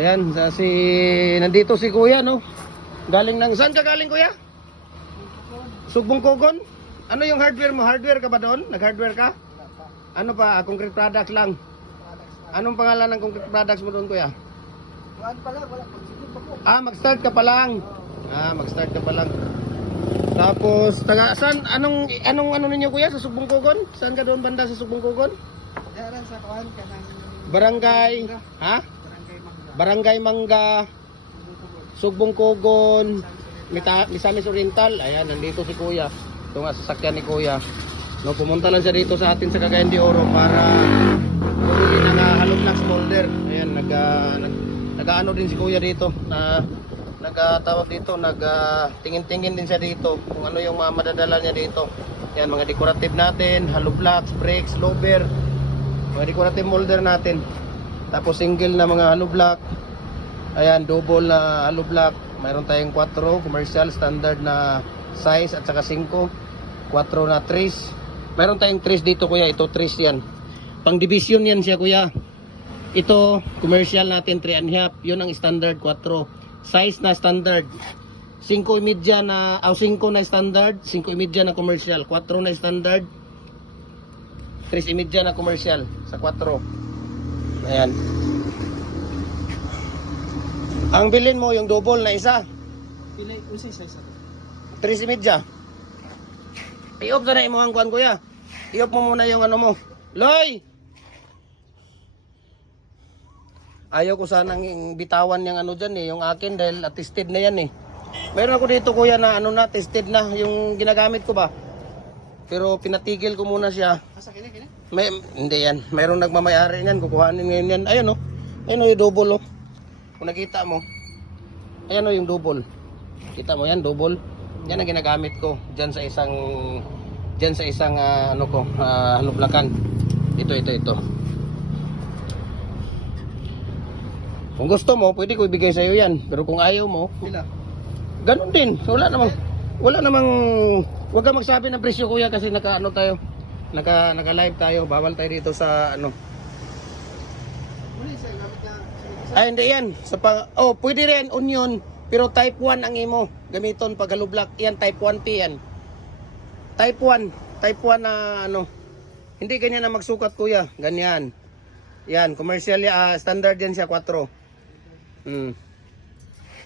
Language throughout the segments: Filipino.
Ayan, nandito si Kuya, no? Galing ng, saan ka galing, Kuya? Sugbong Kogon? Ano yung hardware mo? Hardware ka ba doon? Nag-hardware ka? Ano pa? Concrete products lang. Anong pangalan ng concrete products mo doon, Kuya? Mag-start ka pa lang. Mag-start ka pa lang. Tapos, saan? Anong ano ninyo, Kuya, sa Sugbong Kogon? Saan ka doon banda sa Sugbong Kogon? Sa kuhan ka ng Barangay, ha? Barangay Mangga, Sugbong Kogon, Misamis Oriental. Ayan, nandito si Kuya. Ito nga sasakyan ni Kuya. No, pumunta lang siya dito sa atin sa Cagayan de Oro para bumili ng hollow block molder. Ayan, nag-ano din si Kuya dito na nagtawag dito, tingin-tingin din siya dito kung ano yung mga madadala niya dito. Ayan, mga decorative natin, hollow blocks, bricks, lower, mga decorative molder natin. Tapos single na mga hollow block. Ayan, double na hollow block. Mayroon tayong 4 commercial standard na size at saka 5, 4 na trace. Mayroon tayong trace dito, Kuya. Ito trace yan. Pang division yan siya, Kuya. Ito commercial natin 3.5. Yun ang standard 4. Size na standard 5.5 na 5 na standard, 5.5 na commercial, 4 na standard, 3.5 na commercial sa 4. Ayan. Ang bilhin mo yung double na isa. Pilay usay sa isa. 3.5. I-off na imo ang kuan, Kuya. I-off mo muna yung ano mo. Loy! Ayaw ko sanang bitawan yung ano dyan yung akin dahil attested na yan Mayroon ako dito, Kuya, na ano na, tested na yung ginagamit ko ba. Pero pinatigil ko muna siya. Asa kini? Hindi yan. Mayroong nagmamayari niyan. Kukuhanin ngayon yan. Ayun Ayun yung double Kung nakita mo. Ayan yung double. Kita mo yan, double. Yan ang ginagamit ko. Diyan sa isang halublakan. Ito. Kung gusto mo, pwede ko ibigay sa iyo yan. Pero kung ayaw mo, Pila? ganun din. Wala namang huwag ka magsabi ng presyo, Kuya, kasi naka-live tayo. Bawal tayo dito sa ano. Uli sa gamit na. Ay, hindi yan. Pwede rin onion, pero type 1 ang imo. Gamiton pag hollow block. Yan, type 1P yan. Type 1 na ano. Hindi ganyan na magsukat, Kuya. Ganyan. Yan, commercial standard yan siya 4.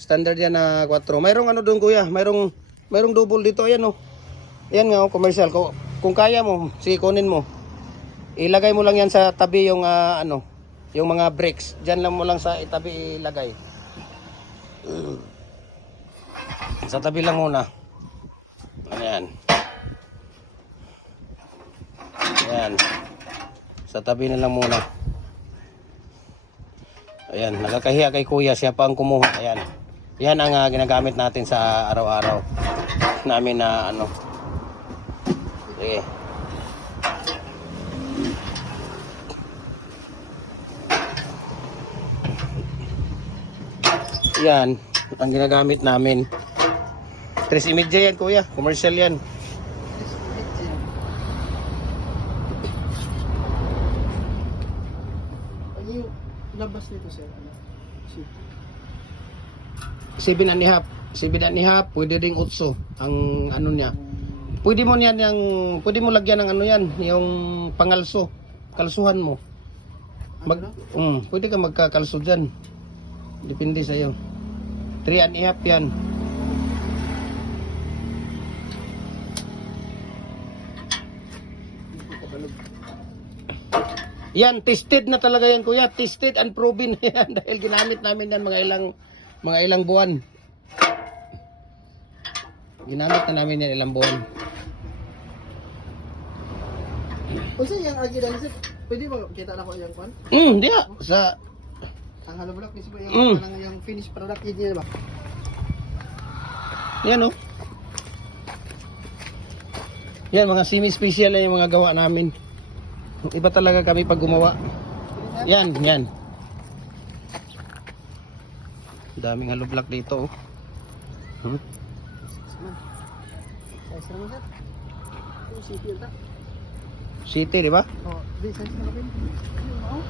Standard yan na 4. Mayroong ano doon, Kuya. Mayroong double dito. Ayan Yan nga, commercial. Kung kaya mo, sige, kunin mo. Ilagay mo lang yan sa tabi yung yung mga bricks. Diyan lang mo lang sa itabi ilagay. Sa tabi lang muna. Ayan. Ayan. Sa tabi na lang muna. Ayan, nagkakahiya kay Kuya, siya pa ang kumuha. Ayan. Yan ang ginagamit natin sa araw-araw namin na ano. Sige. Yan ang ginagamit namin. 3.5 yan, Kuya. Commercial yan. Yung labas nito, sir. 7.5. 7.5, pwede ding 8 ang ano niya. Pwede mo lagyan ng ano yan, yung pangalso. Kalsuhan mo. Pwede ka magkakalso diyan. Depende sa iyo. 3.5 yan. Yan, tested na talaga yan, Kuya. Tested and proven yan dahil ginamit namin yan mga ilang buwan. Ginamit na namin yan ilang buwan. Kung saan yung RG dahil, sir, pwede ba kita na ko yung kwan? Hindi sa Ang hollow block, kasi ba yung finished product yun ba? yan Yan, mga semi-special na yung mga gawa namin. Iba talaga kami pag gumawa. Yan. Daming hollow block dito. Size naman, sir. Ito, CP yun ta. City, di ba? Oh, di size malaki. Oh.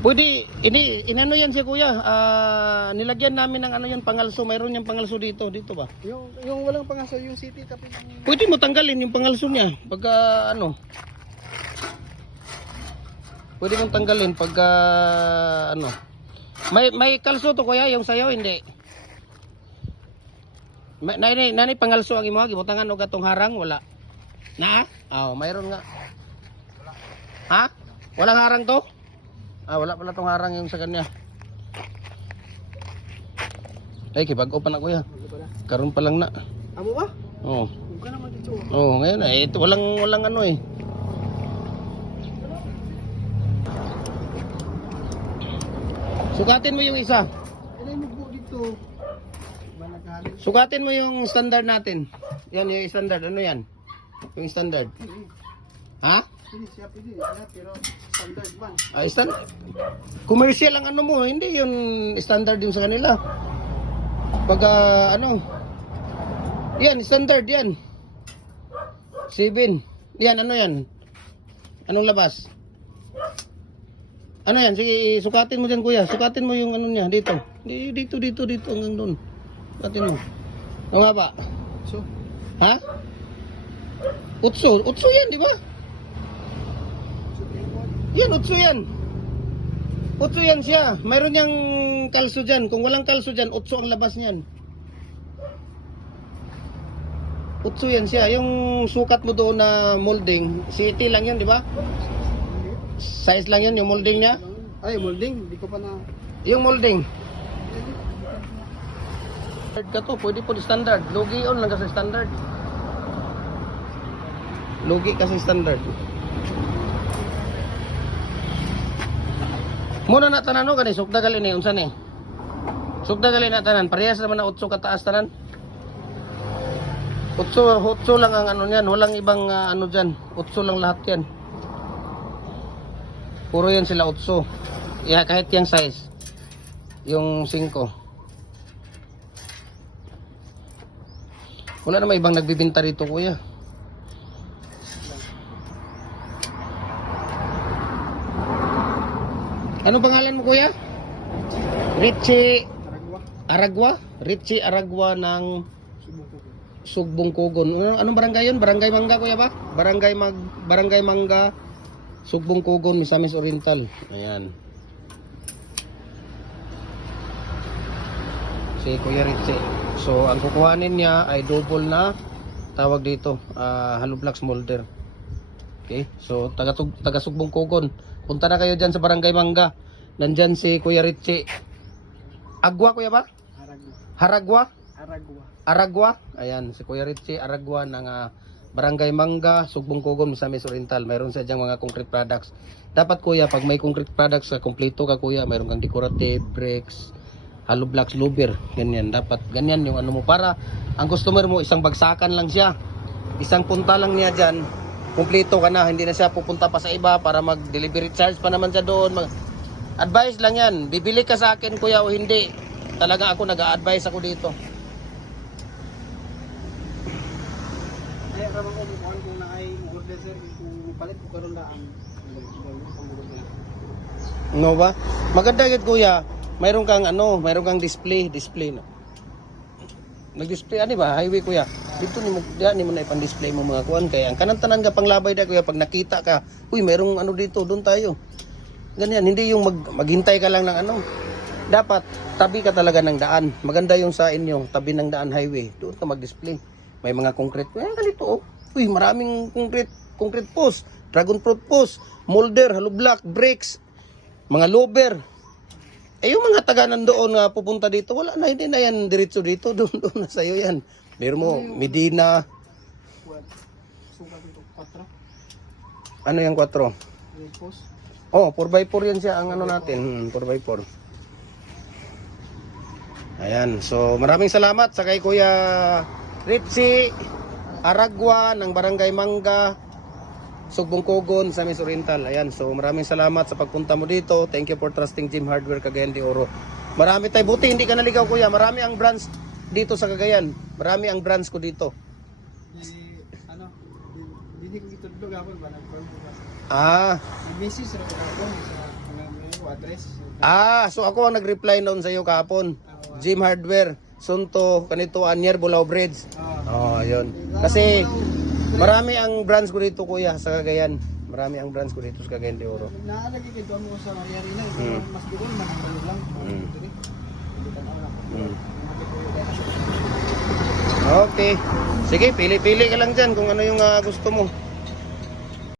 Pwede, inano yan si kuya, nilagyan namin ng ano yan, pangalso, mayroon yung pangalso dito ba? Yung walang pangaso yung city tapi yung Pwede mo tanggalin yung pangalso niya, pagka ano. Pwede mong tanggalin pagka ano. May kalso to kuya, yung sayo, hindi. Nani pangalso ang imo, gibutangan og atong harang, wala. Na? Mayroon nga. Ha? Walang harang to? Wala pala tong harang yung sa kanya. Ay, kibag-o pa na kuya. Karon pa lang na. amo ba? Oo. Huwag ka naman dito. Ngayon ito walang ano eh. Sukatin mo yung isa. Ilay mo po dito. Malagaling. Sukatin mo yung standard natin. Yan yung standard. Ano yan? Yung standard. Ha? Pwede siya, pero standard man. Standard. Commercial ang ano mo, hindi yun standard yung sa kanila. Pag ano, yan, standard yan. 7. Yan, ano yan? Anong labas? Ano yan? Sige, sukatin mo dyan kuya. Sukatin mo yung ano niya, dito. Dito, hanggang doon. Sukatin mo. Ano nga ba? So, Ha? Utso yan, di ba? Yan, utso yan. Utso yan siya. Mayroon niyang kalso dyan. Kung walang kalso dyan, utso ang labas niyan. Utso yan siya. Yung sukat mo doon na molding, city lang yan, di ba? Size lang yan, yung molding niya. ay, molding. Hindi ko pa na... Yung molding. Standard ka to, pwede po di standard. Lugi on lang kasi standard. Lugi kasi standard. Muna na tanan no kani sukda gali ni unsa ni? Sukda gali na tanan, parehas naman na 8 kataas tanan. 8 lang ang ano niyan, walang ibang ano diyan. 8 lang lahat 'yan. Puro 'yan sila 8. Yeah, kahit yung size. Yung 5. Wala namang ibang nagbibenta rito, kuya. Ano pangalan mo, kuya? Richie Aragwa. Richie Aragwa ng Subuko. Sugbong Kugon. Anong barangay yun? Barangay Mangga, kuya ba? Barangay Mangga, Sugbong Kugon, Misamis Oriental. Ayan. Si Kuya Richie. So, ang kukuhanin niya ay double na tawag dito, hollow blocks molder. Okay? So, taga Sugbong Kugon. Punta na kayo dyan sa Barangay Mangga. Nandyan si Kuya Richie. Agwa, kuya ba? Aragwa. Aragwa. Ayan, si Kuya Richie Aragwa ng Barangay Mangga, Sugbong Kugon, Misamis Oriental. Mayroon sa dyang mga concrete products. Dapat kuya, pag may concrete products, kompleto ka kuya. Mayroon kang decorative, bricks, hollow blocks, louver. Ganyan. Dapat ganyan yung ano mo. Para ang customer mo, isang bagsakan lang siya. Isang punta lang niya dyan. Kompleto ka na, hindi na siya pupunta pa sa iba para mag-delivery charge pa naman siya doon. Advice lang yan, bibili ka sa akin kuya o hindi. Talaga ako nag-a-advise ako dito. Ay, ramang ko mukuhan kung na ay order sir, kung palit ko karoon na ang No ba? Maganda yun kuya, mayroon kang display no. Nag-display ani ba highway kuya. Dito ni mo na ipan-display mo mga kuan kaya ang kanang-tanan ka panglabay da kuya pag nakita ka, uy mayroong ano dito, doon tayo. Ganyan, hindi yung maghintay ka lang ng ano. Dapat tabi ka talaga ng daan. Maganda yung sa inyo, tabi ng daan highway. Doon ka mag-display. May mga concrete. Ganito oh. Uy, maraming concrete post, dragon fruit post, molder, hollow block, bricks, mga louver. Eh yung mga taga nandoon nga pupunta dito, wala na, hindi na yan diretso dito, doon na sa'yo yan. Meron mo, Medina. sukat ito, 4. Ano yung 4? Post. Oh, 4x4 yan siya, ang ano natin, 4x4. Ayan, so maraming salamat sa kay Kuya Richie Aragwa ng Barangay Mangga, Sugbong Kugon, Misamis Oriental. Ayan, so maraming salamat sa pagpunta mo dito. Thank you for trusting Jim Hardware Cagayan de Oro. Marami tayo, buti hindi ka naligaw kuya. Marami ang branch dito sa Cagayan. Marami ang branch ko dito. Di Hindi ko itudlog ako ba nag-call mo ba? Ah. I-message ra ko ako sa kanang address. So ako ang nag-reply noon sa iyo kahapon. Gym Hardware, Sunto, kanito Anyer, Bulao Bridge. Oh, yun. Kasi marami ang branch ko dito kuya sa Cagayan. Marami ang branch ko dito sa Cagayan de Oro. Naalagi kay doon mo sa Mariari na, mas doon man ang balo lang. Okay. Sige, pili-pili ka lang dyan kung ano yung gusto mo.